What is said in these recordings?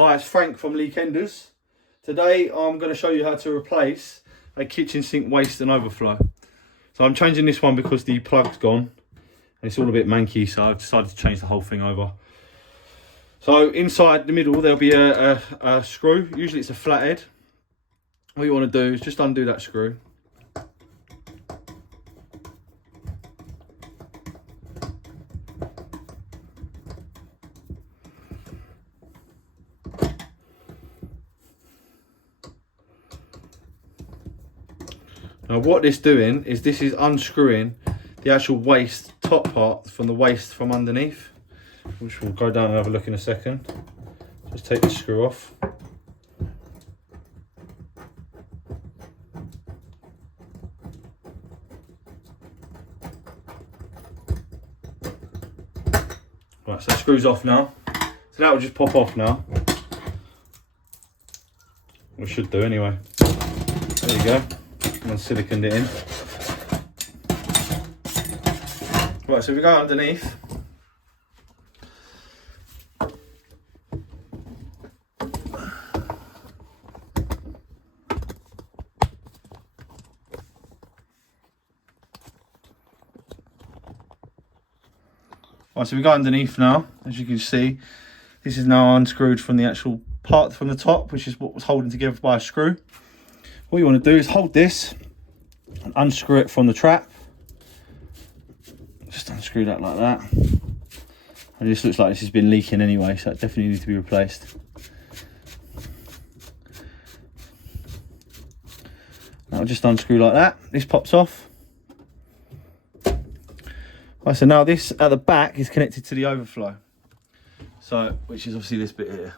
Hi, it's Frank from Leakenders. Today I'm going to show you how to replace a kitchen sink waste and overflow. So I'm changing this one because the plug's gone and it's all a bit manky, so I've decided to change the whole thing over. So inside the middle there'll be a screw. Usually it's a flathead. What you want to do is just undo that screw. Now what this doing is this is unscrewing the actual waste top part from the waste from underneath, which we'll go down and have a look in a second. Just take the screw off. Right, so that screw's off now. So that will just pop off now. We should do anyway. There you go. And siliconed it in. Right, so if we go underneath, right, so we go underneath now. As you can see, this is now unscrewed from the actual part from the top, which is what was holding together by a screw. What you want to do is hold this and unscrew it from the trap. Just unscrew that like that. And this looks like this has been leaking anyway, so it definitely needs to be replaced. Now just unscrew like that. This pops off. Right, so now this at the back is connected to the overflow. So, which is obviously this bit here.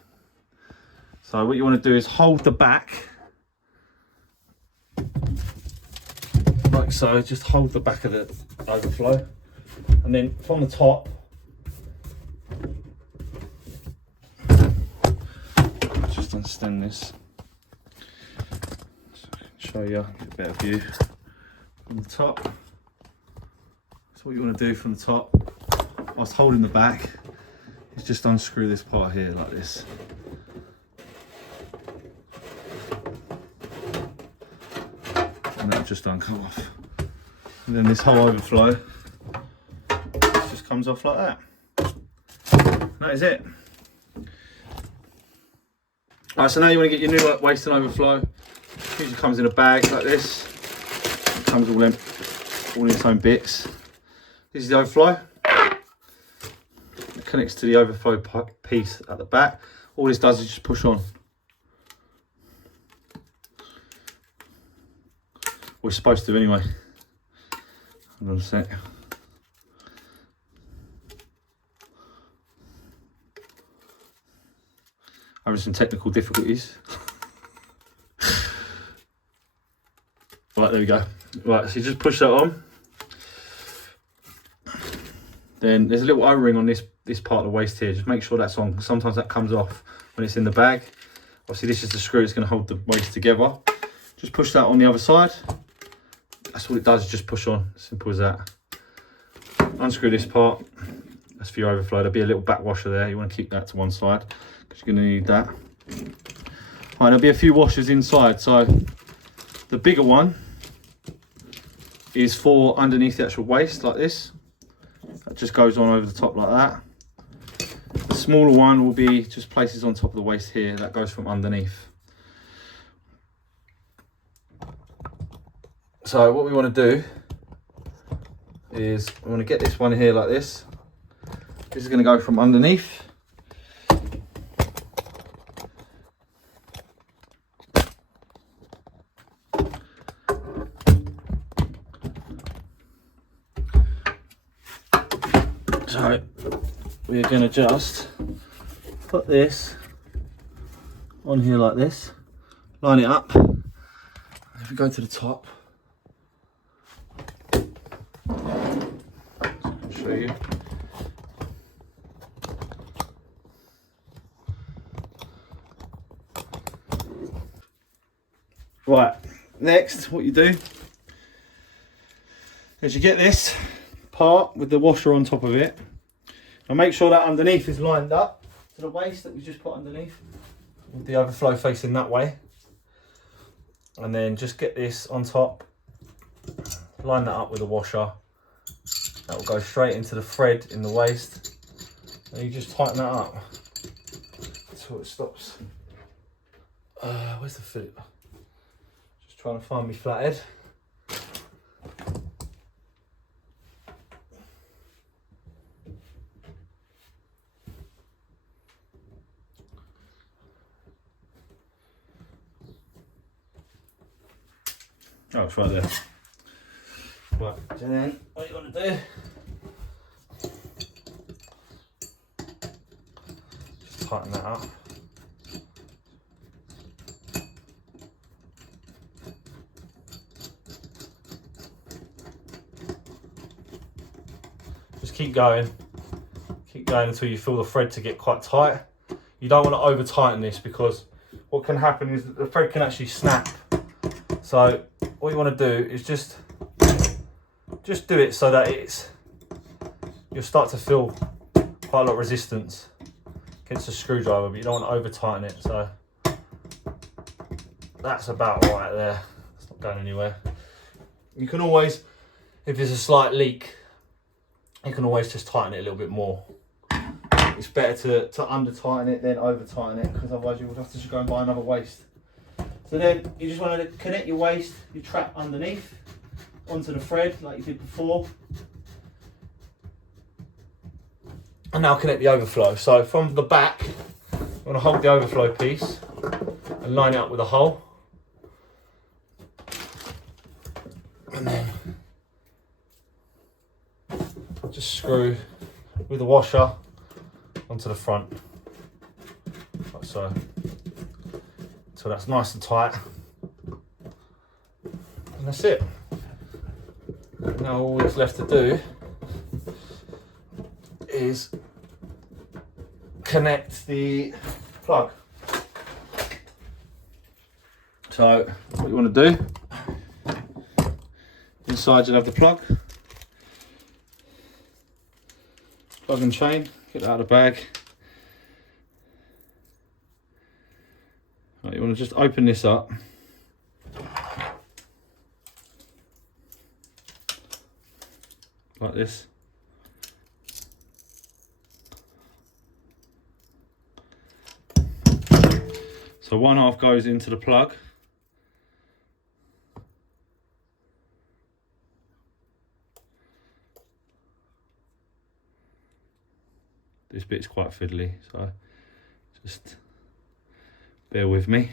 So what you want to do is hold the back. Like so, just hold the back of the overflow, and then from the top, just unstand this so I can show you a better view from the top. So what you want to do from the top, whilst holding the back, is just unscrew this part here like this. And that'll just come off. And then this whole overflow just comes off like that. And that is it. Alright, so now you want to get your new waste and overflow. It usually comes in a bag like this. It comes all in its own bits. This is the overflow. It connects to the overflow piece at the back. All this does is just push on. We're supposed to anyway. Hold on a sec. Having some technical difficulties. Right, there we go. Right, so you just push that on. Then there's a little O-ring on this part of the waste here. Just make sure that's on. Sometimes that comes off when it's in the bag. Obviously this is the screw that's going to hold the waste together. Just push that on the other side. That's all it does, is just push on, simple as that. Unscrew this part, that's for your overflow. There'll be a little back washer there, you want to keep that to one side, because you're going to need that. Right, there'll be a few washers inside, so the bigger one is for underneath the actual waste, like this. That just goes on over the top like that. The smaller one will be just places on top of the waste here, that goes from underneath. So what we want to do is we want to get this one here like this. This is going to go from underneath. So we're going to just put this on here like this, line it up. If we go to the top, show you. Right, next what you do is you get this part with the washer on top of it. Now make sure that underneath is lined up the waste that we just put underneath, with the overflow facing that way. And then just get this on top, line that up with a washer. That will go straight into the thread in the waste. And you just tighten that up until it stops. Where's the Phillip? Just trying to find me flathead. Oh, it's right there. Right, so then what you want to do, just tighten that up. Just keep going until you feel the thread to get quite tight. You don't want to over tighten this, because what can happen is that the thread can actually snap. So what you want to do is just do it so that you'll start to feel quite a lot of resistance against the screwdriver, but you don't want to over tighten it. So that's about right there. It's not going anywhere. You can always, if there's a slight leak, you can always just tighten it a little bit more. It's better to under tighten it than over tighten it, because otherwise you would have to just go and buy another waste. So then you just want to connect your waste, your trap underneath, onto the thread like you did before. And now connect the overflow. So from the back, you want to hold the overflow piece and line it up with a hole. And then just screw with the washer onto the front, like so. So that's nice and tight. And that's it. Now all that's left to do is connect the plug. So what you want to do, inside you'll have the plug and chain, get it out of the bag. Right, you want to just open this up. Like this. So one half goes into the plug. This bit's quite fiddly, so just bear with me.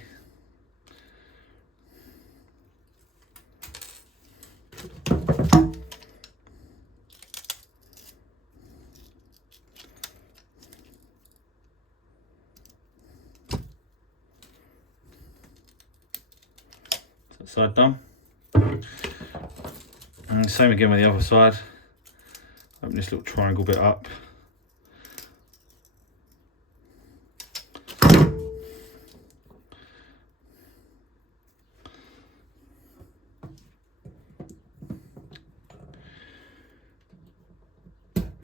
That side done. And same again with the other side. Open this little triangle bit up.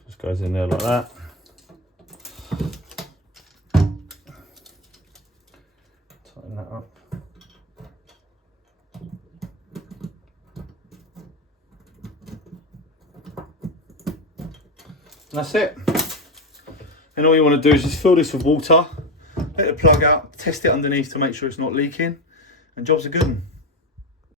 Just goes in there like that. Tighten that up. And that's it. And all you want to do is just fill this with water, let the plug out, test it underneath to make sure it's not leaking, and job's a good one.